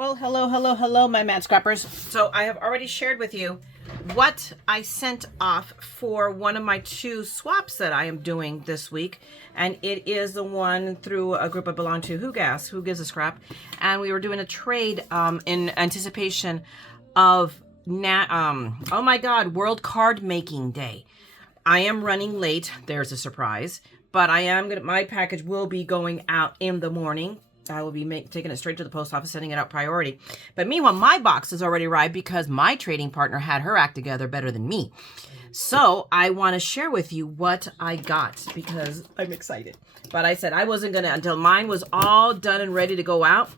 Well, hello, my mad scrappers. So I have already shared with you what I sent off for one of my 2 swaps that I am doing this week. And it is the one through a group I belong to, Who Gives a Scrap. And we were doing a trade in anticipation of, oh my God, World Card Making Day. I am running late. There's a surprise. But my package will be going out in the morning. I will be taking it straight to the post office, sending it out priority. But meanwhile, my box has already arrived because my trading partner had her act together better than me. So I want to share with you what I got because I'm excited. But I said I wasn't going to, until mine was all done and ready to go out,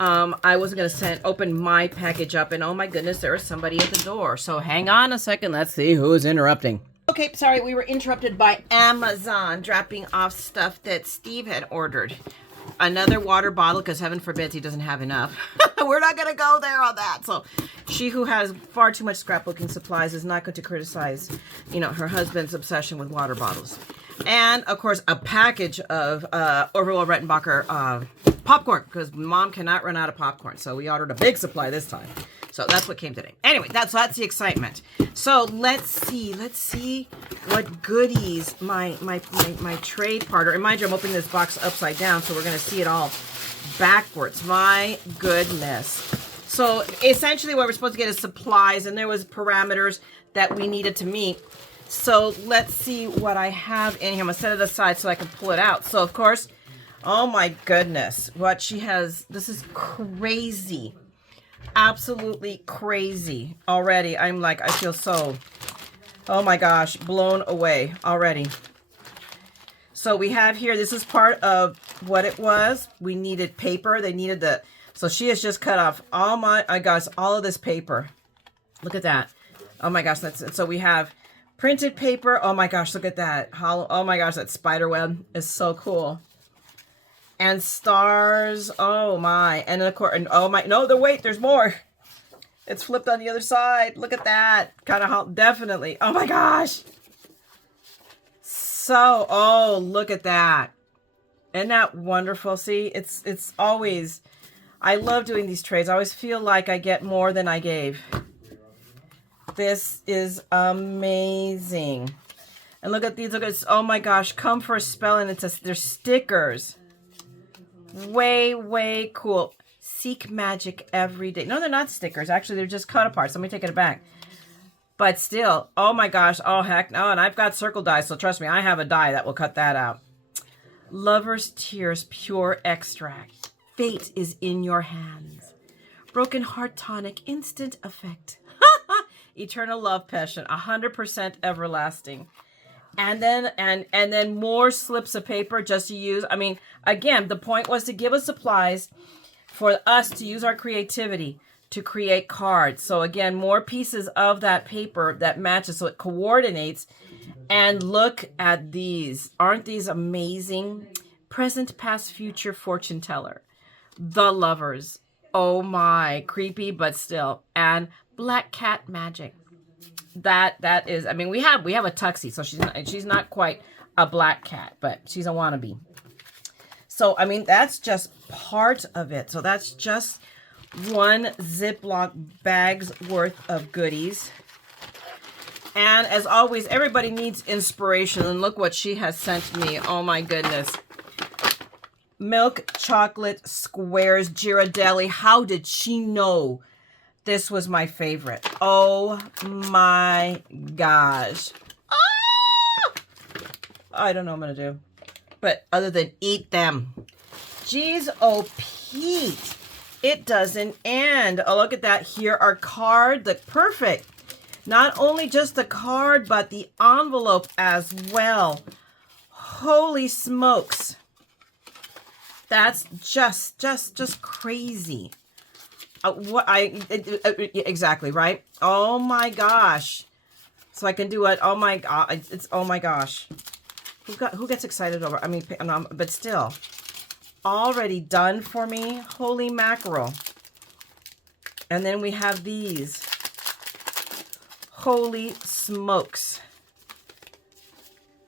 I wasn't going to open my package up. And oh my goodness, there is somebody at the door. So hang on a second. Let's see who's interrupting. Okay, sorry, we were interrupted by Amazon dropping off stuff that Steve had ordered. Another water bottle, because heaven forbid he doesn't have enough. We're not going to go there on that. So she who has far too much scrapbooking supplies is not going to criticize, her husband's obsession with water bottles. And, of course, a package of Orville Rettenbacher popcorn, because Mom cannot run out of popcorn. So we ordered a big supply this time. So that's what came today. Anyway, that's the excitement. So let's see what goodies my trade partner. And mind you, I'm opening this box upside down, so we're gonna see it all backwards. My goodness. So essentially what we're supposed to get is supplies, and there was parameters that we needed to meet. So let's see what I have in here. I'm gonna set it aside so I can pull it out. So of course, oh my goodness, what she has, this is crazy. Absolutely crazy already. I feel so, oh my gosh, blown away already. So we have here, this is part of what it was. We needed paper. They needed so she has just cut off all all of this paper. Look at that. Oh my gosh, so we have printed paper. Oh my gosh, look at that. Oh my gosh, that spider web is so cool. And stars, oh my, and of course, oh my, no, wait, there's more. It's flipped on the other side. Look at that, definitely. Oh my gosh. So, oh, look at that. Isn't that wonderful? See, it's always, I love doing these trades. I always feel like I get more than I gave. This is amazing. And look at these, oh my gosh, come for a spell, and they're stickers. Way cool. Seek magic every day. No, they're not stickers. Actually, they're just cut apart. So let me take it back. But still, oh my gosh. Oh, heck no. And I've got circle dies, so trust me, I have a die that will cut that out. Lover's Tears Pure Extract. Fate is in your hands. Broken Heart Tonic Instant Effect. Eternal Love Passion. 100% everlasting. And then more slips of paper just to use. I mean, again, the point was to give us supplies for us to use our creativity to create cards. So again, more pieces of that paper that matches, so it coordinates. And look at these. Aren't these amazing? Present, past, future fortune teller. The Lovers. Oh my, creepy, but still. And Black Cat Magic. That is, I mean, we have a tuxie, so she's not quite a black cat, but she's a wannabe. So I mean, that's just part of it. So that's just one Ziploc bag's worth of goodies. And as always, everybody needs inspiration, and look what she has sent me. Oh my goodness. Milk chocolate squares Ghirardelli. How did she know this was my favorite? Oh my gosh. Ah! I don't know what I'm going to do. But other than eat them. Jeez, oh Pete. It doesn't end. Oh, look at that. Here are cards. Perfect. Not only just the card, but the envelope as well. Holy smokes. That's just crazy. Exactly, right? Oh my gosh. So I can do it. Oh my god. Oh my gosh. Who gets excited over? I mean, but still. Already done for me. Holy mackerel. And then we have these. Holy smokes.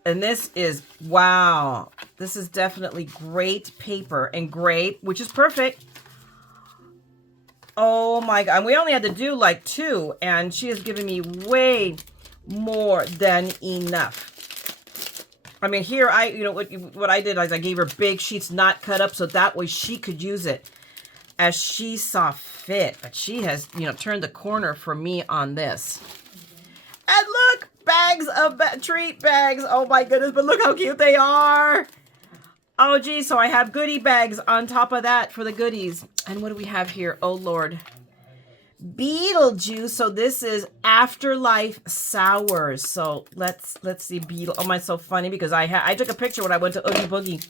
And this is, wow. This is definitely great paper and great, which is perfect. Oh my God. And we only had to do like 2, and she has given me way more than enough. I mean, here, what I did is I gave her big sheets not cut up so that way she could use it as she saw fit. But she has, turned the corner for me on this. And look, bags of treat bags. Oh my goodness, but look how cute they are. Oh geez, so I have goodie bags on top of that for the goodies. And what do we have here? Oh Lord. Beetlejuice. So this is Afterlife Sours. So let's see Beetle. Oh my, so funny because I took a picture when I went to Oogie Boogie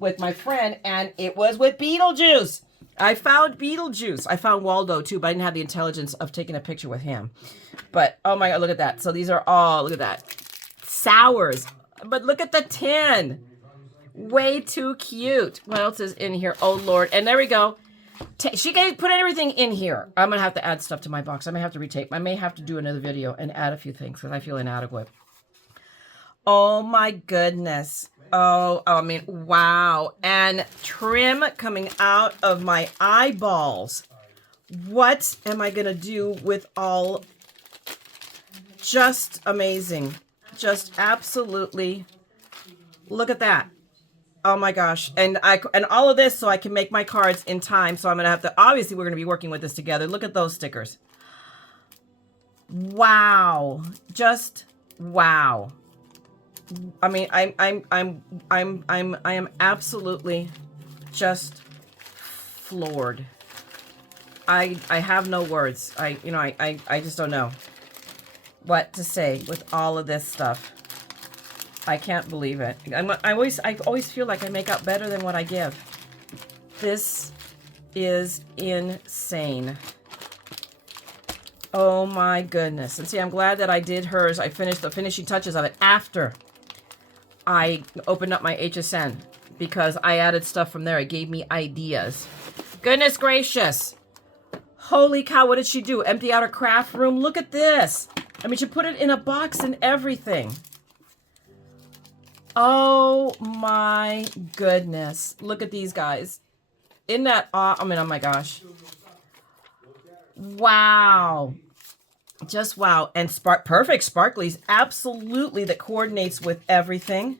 with my friend, and it was with Beetlejuice. I found Beetlejuice. I found Waldo too, but I didn't have the intelligence of taking a picture with him. But oh my God, look at that. So these are all, look at that, sours. But look at the tin. Way too cute. What else is in here? Oh Lord. And there we go. She put everything in here. I'm going to have to add stuff to my box. I may have to retape. I may have to do another video and add a few things because I feel inadequate. Oh my goodness. Oh, I mean, wow. And trim coming out of my eyeballs. What am I going to do with all? Just amazing. Just absolutely. Look at that. Oh my gosh. And all of this so I can make my cards in time. So I'm going to have to, obviously we're going to be working with this together. Look at those stickers. Wow. Just wow. I mean, I am absolutely just floored. I have no words. I just don't know what to say with all of this stuff. I can't believe it. I always feel like I make out better than what I give. This is insane. Oh my goodness. And see, I'm glad that I did hers. I finished the finishing touches of it after I opened up my HSN because I added stuff from there. It gave me ideas. Goodness gracious. Holy cow, what did she do? Empty out her craft room? Look at this. I mean, she put it in a box and everything. Oh my goodness. Look at these guys. Isn't that I mean, oh my gosh. Wow. Just wow. And perfect sparklies. Absolutely, that coordinates with everything.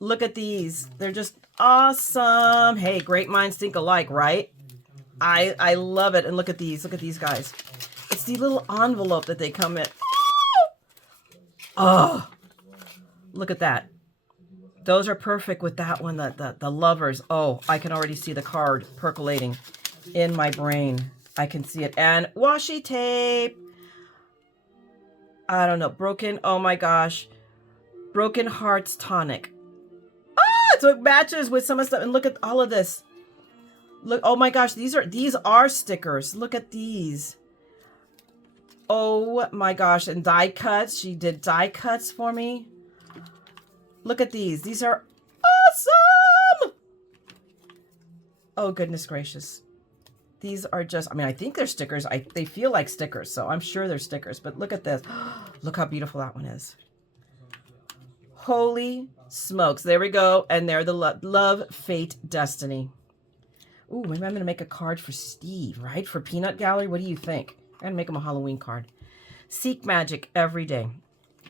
Look at these. They're just awesome. Hey, great minds think alike, right? I love it. And look at these. Look at these guys. It's the little envelope that they come in. Oh. Look at that. Those are perfect with that one, the lovers. Oh, I can already see the card percolating in my brain. I can see it. And washi tape. I don't know. Broken, oh my gosh. Broken Hearts Tonic. Ah, so it matches with some of the stuff. And look at all of this. Look, oh my gosh, these are stickers. Look at these. Oh my gosh. And die cuts. She did die cuts for me. Look at these. These are awesome. Oh, goodness gracious. These are just, I mean, I think they're stickers. They feel like stickers, so I'm sure they're stickers. But look at this. Look how beautiful that one is. Holy smokes. There we go. And they're the love, fate, destiny. Ooh, maybe I'm going to make a card for Steve, right? For Peanut Gallery. What do you think? I'm going to make him a Halloween card. Seek magic every day.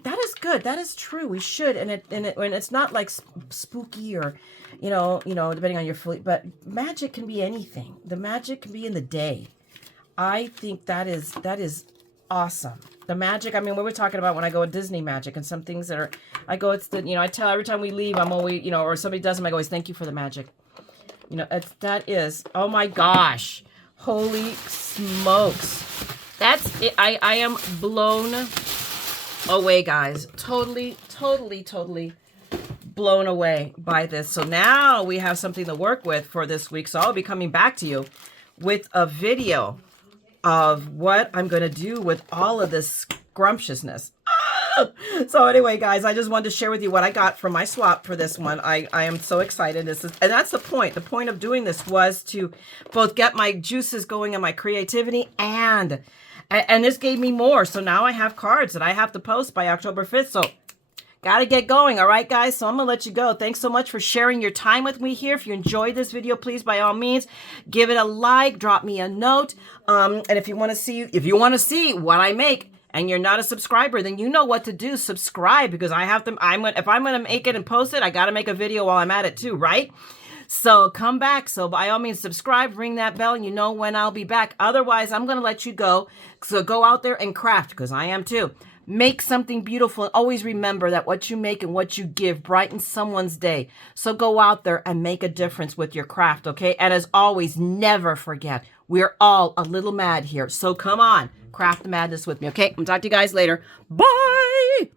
That is good. That is true. We should, and it's not like spooky or, you know, depending on your fleet. But magic can be anything. The magic can be in the day. I think that is awesome. The magic. I mean, we were talking about when I go with Disney magic and some things that are. I go. It's the. I tell every time we leave, I'm always or somebody does them. I always thank you for the magic. That is. Oh my gosh! Holy smokes! That's it. I am blown away, guys. Totally blown away by this. So now we have something to work with for this week. So I'll be coming back to you with a video of what I'm going to do with all of this scrumptiousness. So anyway, guys, I just wanted to share with you what I got from my swap for this one. I am so excited. And that's the point. The point of doing this was to both get my juices going and my creativity, and this gave me more. So now I have cards that I have to post by October 5th. So Gotta get going. All right, guys. So I'm gonna let you go. Thanks so much for sharing your time with me here. If you enjoyed this video, please, by all means, give it a like, drop me a note. And if you want to see what I make, and you're not a subscriber, then you know what to do. Subscribe, because I have to. If I'm gonna make it and post it, I gotta make a video while I'm at it too, right? So come back. So by all means, subscribe, ring that bell, and you know when I'll be back. Otherwise, I'm gonna let you go. So go out there and craft, because I am too. Make something beautiful, and always remember that what you make and what you give brightens someone's day. So go out there and make a difference with your craft, okay? And as always, never forget, we're all a little mad here. So come on, craft the madness with me, okay? I'll talk to you guys later. Bye!